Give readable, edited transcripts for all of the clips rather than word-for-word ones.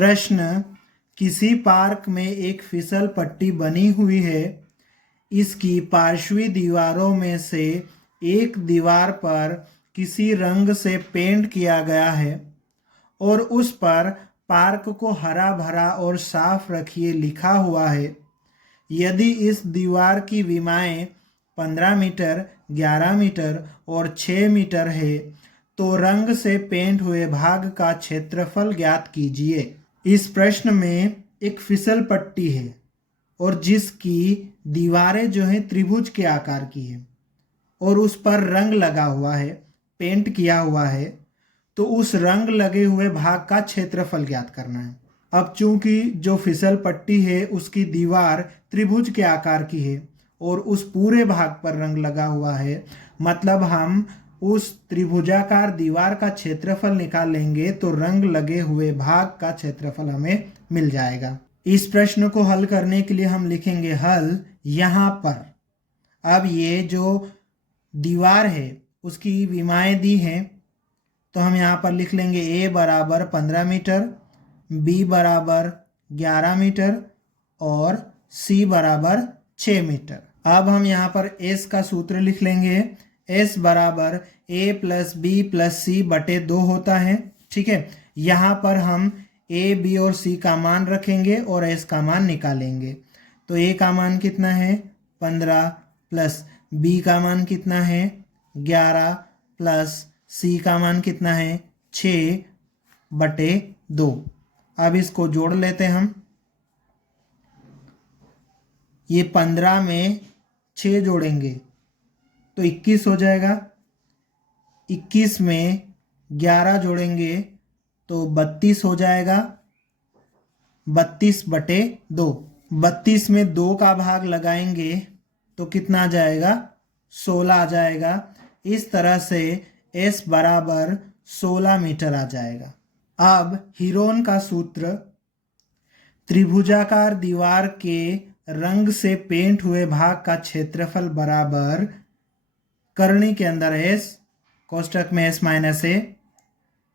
प्रश्न, किसी पार्क में एक फिसल पट्टी बनी हुई है। इसकी पार्श्वी दीवारों में से एक दीवार पर किसी रंग से पेंट किया गया है और उस पर पार्क को हरा भरा और साफ रखिए लिखा हुआ है। यदि इस दीवार की विमाएं 15 मीटर, 11 मीटर और 6 मीटर है तो रंग से पेंट हुए भाग का क्षेत्रफल ज्ञात कीजिए। इस प्रश्न में एक फिसल पट्टी है और जिसकी दीवारें जो है त्रिभुज के आकार की है और उस पर रंग लगा हुआ है, पेंट किया हुआ है, तो उस रंग लगे हुए भाग का क्षेत्रफल ज्ञात करना है। अब चूंकि जो फिसल पट्टी है उसकी दीवार त्रिभुज के आकार की है और उस पूरे भाग पर रंग लगा हुआ है, मतलब हम उस त्रिभुजाकार दीवार का क्षेत्रफल निकालेंगे तो रंग लगे हुए भाग का क्षेत्रफल हमें मिल जाएगा। इस प्रश्न को हल करने के लिए हम लिखेंगे हल यहाँ पर। अब ये जो दीवार है उसकी विमाएं दी हैं तो हम यहाँ पर लिख लेंगे a बराबर 15 मीटर, b बराबर 11 मीटर और c बराबर 6 मीटर। अब हम यहाँ पर s का सूत्र लिख लेंगे। s बराबर a plus B plus c बटे 2 होता है। ठीक है, यहाँ पर हम a, b और c का मान रखेंगे और s का मान निकालेंगे। तो a का मान कितना है 15 प्लस b का मान कितना है 11 प्लस c का मान कितना है 6 बटे 2। अब इसको जोड़ लेते हैं हम। ये 15 में 6 जोड़ेंगे तो 21 हो जाएगा। 21 में 11 जोड़ेंगे तो 32 हो जाएगा। 32 बटे 2। 32 में 2 का भाग लगाएंगे तो कितना आ जाएगा 16 आ जाएगा। इस तरह से s बराबर 16 मीटर आ जाएगा। अब हीरोन का सूत्र, त्रिभुजाकार दीवार के रंग से पेंट हुए भाग का क्षेत्रफल बराबर करनी के अंदर s, कोष्टक में s माइनस a,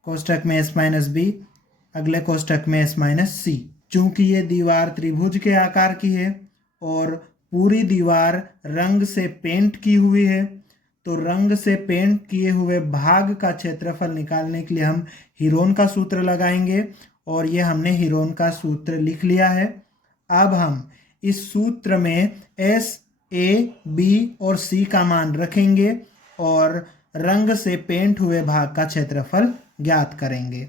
कोष्टक में s माइनस b, अगले कोष्टक में s माइनस c। चूंकि ये दीवार त्रिभुज के आकार की है और पूरी दीवार रंग से पेंट की हुई है तो रंग से पेंट किए हुए भाग का क्षेत्रफल निकालने के लिए हम हीरोन का सूत्र लगाएंगे और ये हमने हीरोन का सूत्र लिख लिया है। अब हम इस सूत्र में s, a, b और c का मान रखेंगे और रंग से पेंट हुए भाग का क्षेत्रफल ज्ञात करेंगे।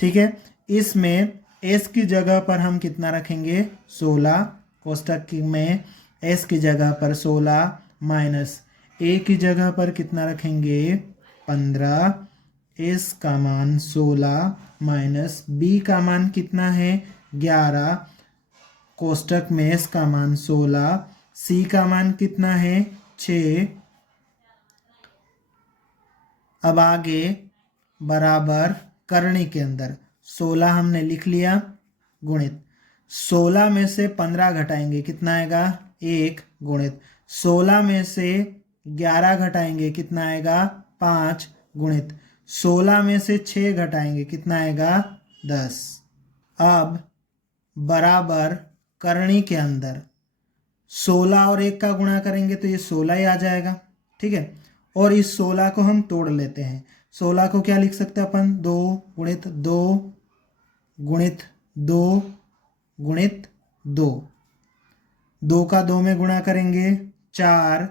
ठीक है, इसमें s की जगह पर हम कितना रखेंगे 16, कोष्टक में s की जगह पर 16 माइनस a की जगह पर कितना रखेंगे 15, s का मान 16 माइनस b का मान कितना है 11, कोष्टक में s का मान 16, c का मान कितना है 6। अब आगे बराबर करनी के अंदर 16 हमने लिख लिया, गुणित 16 में से 15 घटाएंगे कितना आएगा 1, गुणित 16 में से 11 घटाएंगे कितना आएगा 5, गुणित 16 में से 6 घटाएंगे कितना आएगा 10। अब बराबर करनी के अंदर 16 और 1 का गुणा करेंगे तो ये 16 ही आ जाएगा। ठीक है, और इस 16 को हम तोड़ लेते हैं। 16 को क्या लिख सकते हैं अपन 2 गुणित 2 गुणित 2 गुणित 2। 2 का 2 में गुणा करेंगे 4,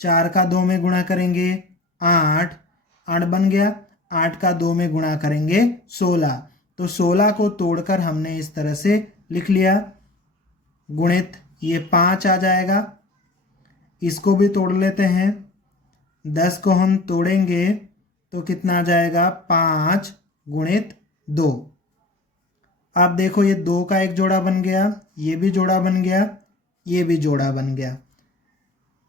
4 का 2 में गुणा करेंगे 8, 8 बन गया। 8 का 2 में गुणा करेंगे 16। तो 16 को तोड़कर हमने इस तरह से लिख लिया, गुणित ये 5 आ जाएगा। इसको भी तोड़ लेते हैं। 10 को हम तोड़ेंगे तो कितना आ जाएगा 5 गुणित 2। अब देखो ये 2 का एक जोड़ा बन गया, ये भी जोड़ा बन गया, ये भी जोड़ा बन गया।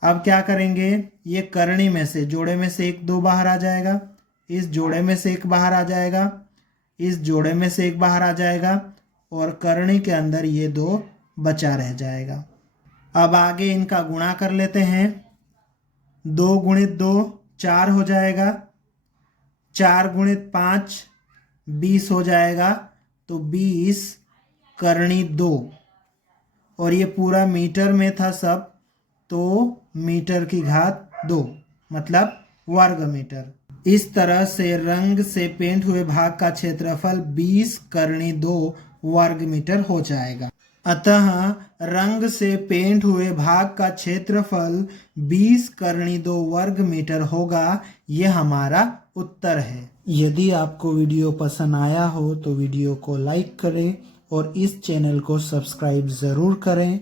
अब क्या करेंगे, ये करनी में से जोड़े में से 1 2 बाहर आ जाएगा, इस जोड़े में से 1 बाहर आ जाएगा, इस जोड़े में से 1 बाहर आ जाएगा और करनी के अंदर ये 2 बचा रह जाएगा। अब आगे इनका गुणा कर लेते हैं। 2 गुणित 2 4 हो जाएगा, 4 गुणित 5 20 हो जाएगा। तो 20 करनी 2, और ये पूरा मीटर में था सब, तो मीटर की घात 2 मतलब वर्ग मीटर। इस तरह से रंग से पेंट हुए भाग का क्षेत्रफल 20 करनी 2 वर्ग मीटर हो जाएगा। अतः रंग से पेंट हुए भाग का क्षेत्रफल 20 करनी 2 वर्ग मीटर होगा। यह हमारा उत्तर है। यदि आपको वीडियो पसंद आया हो तो वीडियो को लाइक करें और इस चैनल को सब्सक्राइब ज़रूर करें।